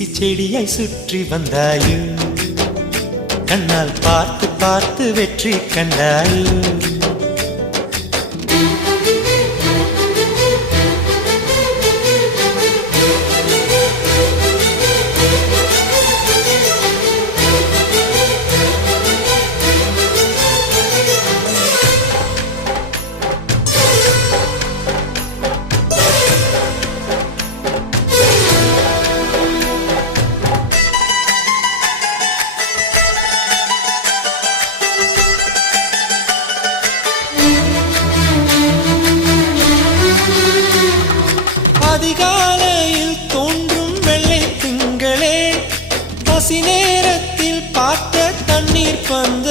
ஊசி செடியாய் சுற்றி வந்தாயோ கண்ணால் பார்த்து பார்த்து வெற்றி கண்டாயோ அதிகாலையில் தோன்றும் வெள்ளை திங்களே பசி நேரத்தில் பார்த்த தண்ணீர் பந்த